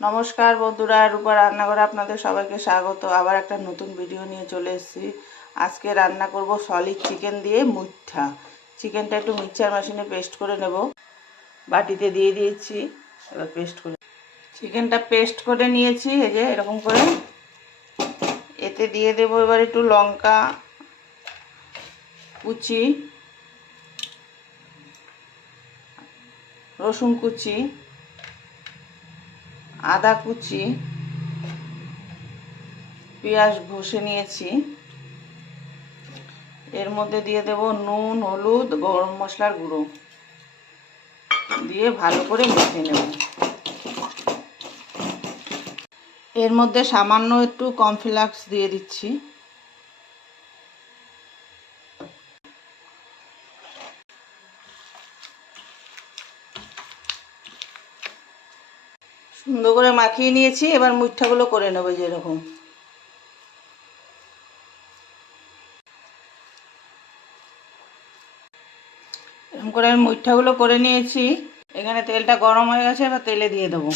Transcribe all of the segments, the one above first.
নমস্কার বন্ধুরা, রূপা রান্নাঘরে আপনাদের সবাইকে স্বাগত। আবার একটা নতুন ভিডিও নিয়ে চলে এসেছি। আজকে রান্না করব সলিড চিকেন দিয়ে মুইঠা। চিকেনটা একটু মিক্সচার মেশিনে পেস্ট করে নেব। বাটিতে দিয়ে দিয়েছি, এবার পেস্ট করে চিকেনটা পেস্ট করে নিয়েছি। এই যে এরকম করে এতে দিয়ে দেবো এবার একটু লঙ্কা কুচি, রসুন কুচি, আদা কুচি, পেঁয়াজ ঘষে নিয়েছি। এর মধ্যে দিয়ে দেব নুন, হলুদ, গরম মশলার গুঁড়ো দিয়ে ভালো করে মেখে নেব। এর মধ্যে সামান্য একটু কর্নফ্লেক্স দিয়ে দিচ্ছি। সুন্দর করে মাখিয়ে নিয়েছি। এবার মুইঠাগুলো করে নেব যেরকম। এরকম করে আমি মুইঠাগুলো করে নিয়েছি। এখানে তেলটা গরম হয়ে গেছে, এবার তেলে দিয়ে দেবো।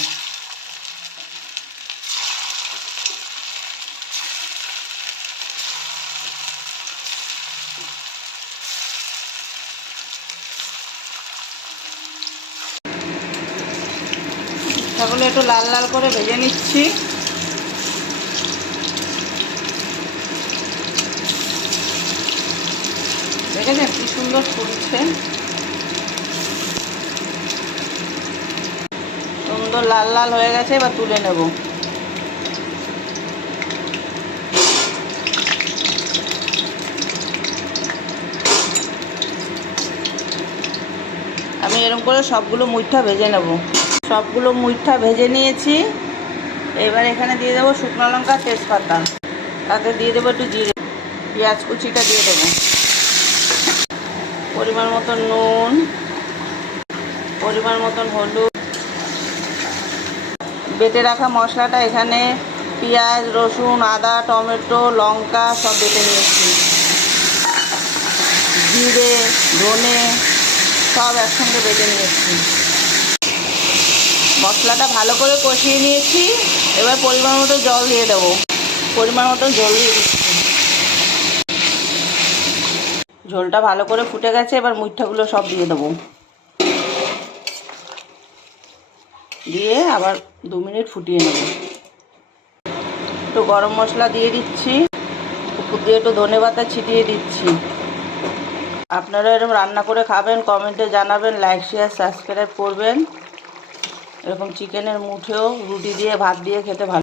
মুইঠাগুলো একটু লাল লাল করে ভেজে নিচ্ছি। দেখেছেন কি সুন্দর ফুটছে, সুন্দর লাল লাল হয়ে গেছে। এবার তুলে নেব। আমি এরকম করে সবগুলো মুইঠা ভেজে নেব। সবগুলো মুইঠা ভেজে নিয়েছি। এবার এখানে দিয়ে দেবো শুকনো লঙ্কা, তেজপাতা, তাতে দিয়ে দেবো একটু জিরে, পেঁয়াজ কুচিটা দিয়ে দেবো, পরিমাণ মতন নুন, পরিমাণ মতন হলুদ। বেটে রাখা মশলাটা এখানে পেঁয়াজ, রসুন, আদা, টমেটো, লঙ্কা সব বেটে নিয়েছি। জিরে, ধনে সব একসঙ্গে বেটে নিয়েছি। মশলাটা ভালো করে কষিয়ে নিয়েছি। এবার পরিমাণ মতো জল দিয়ে দেবো। পরিমাণ মতো জল দিয়ে দিচ্ছি। ঝোলটা ভালো করে ফুটে গেছে। এবার মুইঠাগুলো সব দিয়ে দেবো। দিয়ে আবার 2 মিনিট ফুটিয়ে নেব। একটু গরম মশলা দিয়ে দিচ্ছি, উপর দিয়ে একটু ধনেপাতা ছিটিয়ে দিচ্ছি। আপনারা এরকম রান্না করে খাবেন, কমেন্টে জানাবেন, লাইক শেয়ার সাবস্ক্রাইব করবেন। এরকম চিকেনের মুঠেও রুটি দিয়ে ভাত দিয়ে খেতে ভালো।